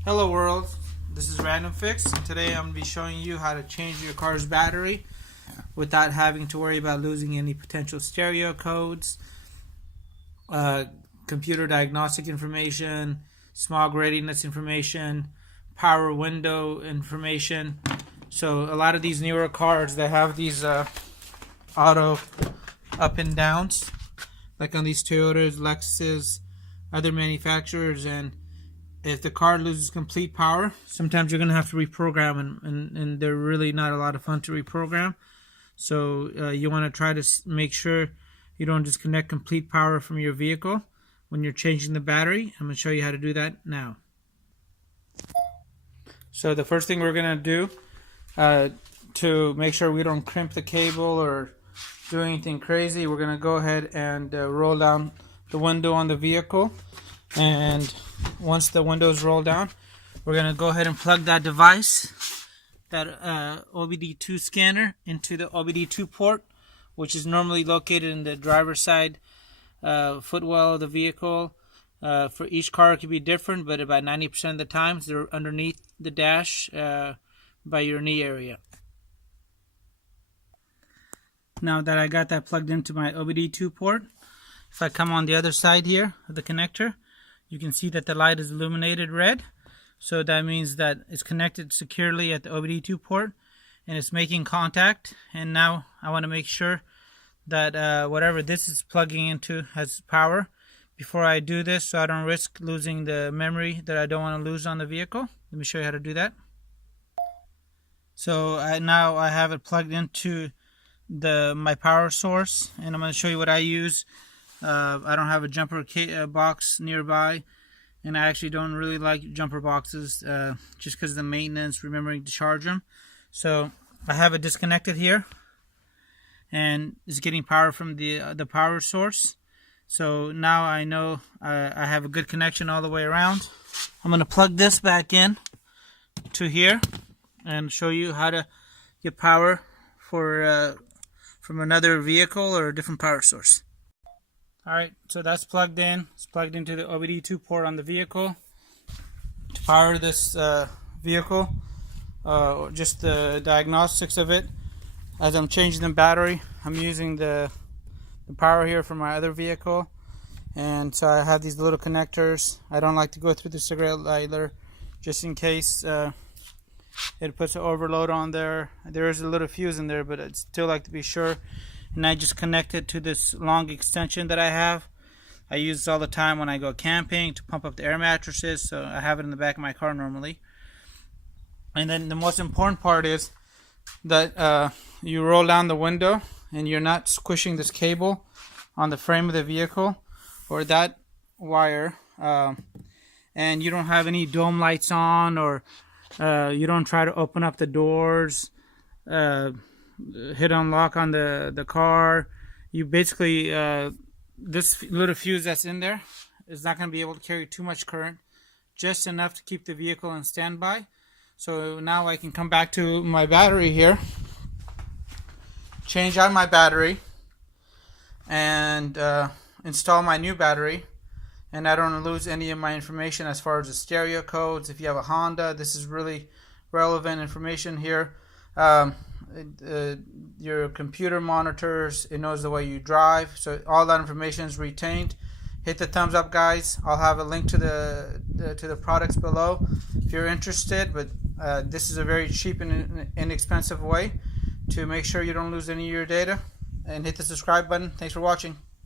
Hello world, this is RandomFIX, and today I'm going to be showing you how to change your car's battery without having to worry about losing any potential stereo codes, computer diagnostic information, smog readiness information, power window information. So a lot of these newer cars, they have these auto up and downs, like on these Toyotas, Lexus, other manufacturers, and if the car loses complete power, sometimes you're going to have to reprogram, and they're really not a lot of fun to reprogram. So you want to try to make sure you don't disconnect complete power from your vehicle when you're changing the battery. I'm going to show you how to do that now. So the first thing we're going to do to make sure we don't crimp the cable or do anything crazy, we're going to go ahead and roll down the window on the vehicle. And once the windows roll down, we're going to go ahead and plug that device, that OBD2 scanner, into the OBD2 port, which is normally located in the driver's side footwell of the vehicle. For each car it could be different, but about 90% of the times they're underneath the dash by your knee area. Now that I got that plugged into my OBD2 port, if I come on the other side here of the connector, you can see that the light is illuminated red. So that means that it's connected securely at the OBD2 port and it's making contact. And now I want to make sure that whatever this is plugging into has power before I do this, so I don't risk losing the memory that I don't want to lose on the vehicle. Let me show you how to do that. So now I have it plugged into my power source, and I'm going to show you what I use. I don't have a jumper box nearby, and I actually don't really like jumper boxes just because of the maintenance, remembering to charge them. So I have it disconnected here, and it's getting power from the power source. So now I know I have a good connection all the way around. I'm going to plug this back in to here and show you how to get power from another vehicle or a different power source. Alright, so that's plugged in. It's plugged into the OBD2 port on the vehicle. To power this vehicle, just the diagnostics of it, as I'm changing the battery, I'm using the power here from my other vehicle. And so I have these little connectors. I don't like to go through the cigarette lighter just in case it puts an overload on there. There is a little fuse in there, but I'd still like to be sure. And I just connect it to this long extension that I have. I use this all the time when I go camping to pump up the air mattresses, so I have it in the back of my car normally. And then the most important part is that you roll down the window and you're not squishing this cable on the frame of the vehicle or that wire, and you don't have any dome lights on, or you don't try to open up the doors, hit unlock on the car. You basically this little fuse that's in there is not going to be able to carry too much current, just enough to keep the vehicle in standby. So now I can come back to my battery here, change out my battery, and install my new battery, and I don't lose any of my information as far as the stereo codes. If you have a Honda, this is really relevant information here. Your computer monitors, it knows the way you drive, so all that information is retained. Hit the thumbs up, guys. I'll have a link to the products below if you're interested, but this is a very cheap and inexpensive way to make sure you don't lose any of your data. And hit the subscribe button. Thanks for watching.